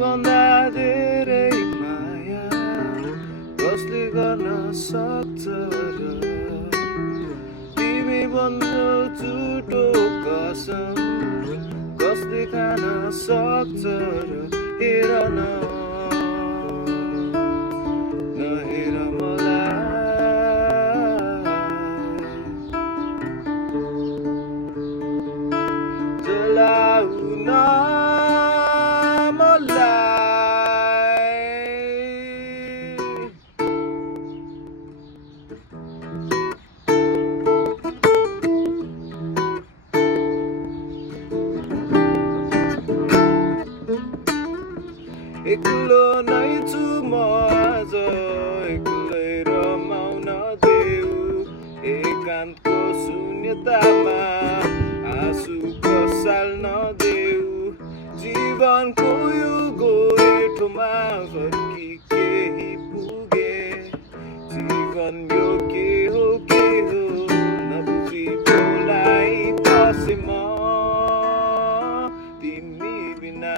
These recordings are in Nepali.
भन्दा धेरै माया कसले गर्न सक्छ र तिमी भन्नु झुटो कसम कसले खान सक्छ र हेर नहेर मलाई जलाउन एक्लो नै छु म आज एक्लै रमाउन देऊ एकान्तको शून्यतामा आँसु पसाल्न देऊ जीवनको यो गोरेटोमा फर्की केही पुगे जीवन यो के हो नबुझी बोलाई बसे म तिमी बिना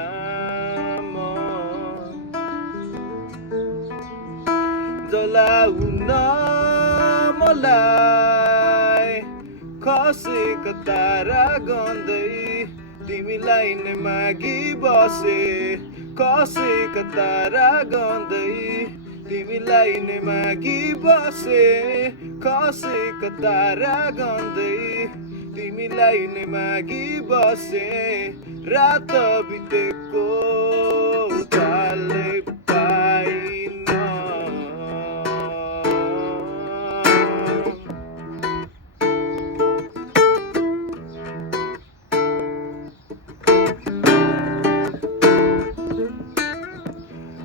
जलाउन मलाई खसेका तारा गन्दै तिमीलाई नै मागी बसे खसेका तारा गन्दै तिमीलाई नै मागी बसे खसेका तारा गन्दै तिमीलाई नै मागी बसे रात बितेको चालै पाइन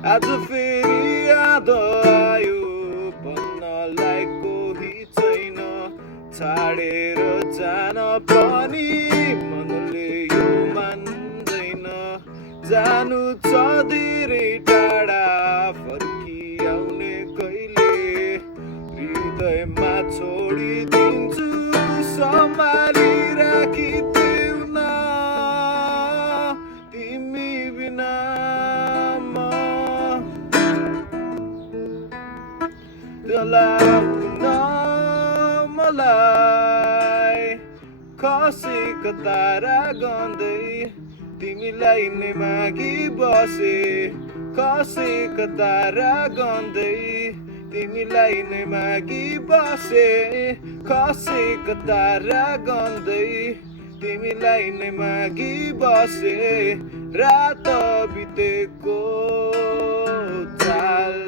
आज फेरि याद आयो भन्नलाई कोही छैन छाडेर जान पनि मनले यो मान्दैन जानु छ धेरै टाढा फर्की आउने कहिले हृदयमा छोडिदिन्छु सम्हाली राखिदेऊ न तिमी बिना जलाउन मलाई खसेका तारा गन्दै तिमीलाई नै मागी बसे खसेका तारा गन्दै तिमीलाई नै मागी बसे खसेका तारा गन्दै तिमीलाई नै मागी बसे रात बितेको चाल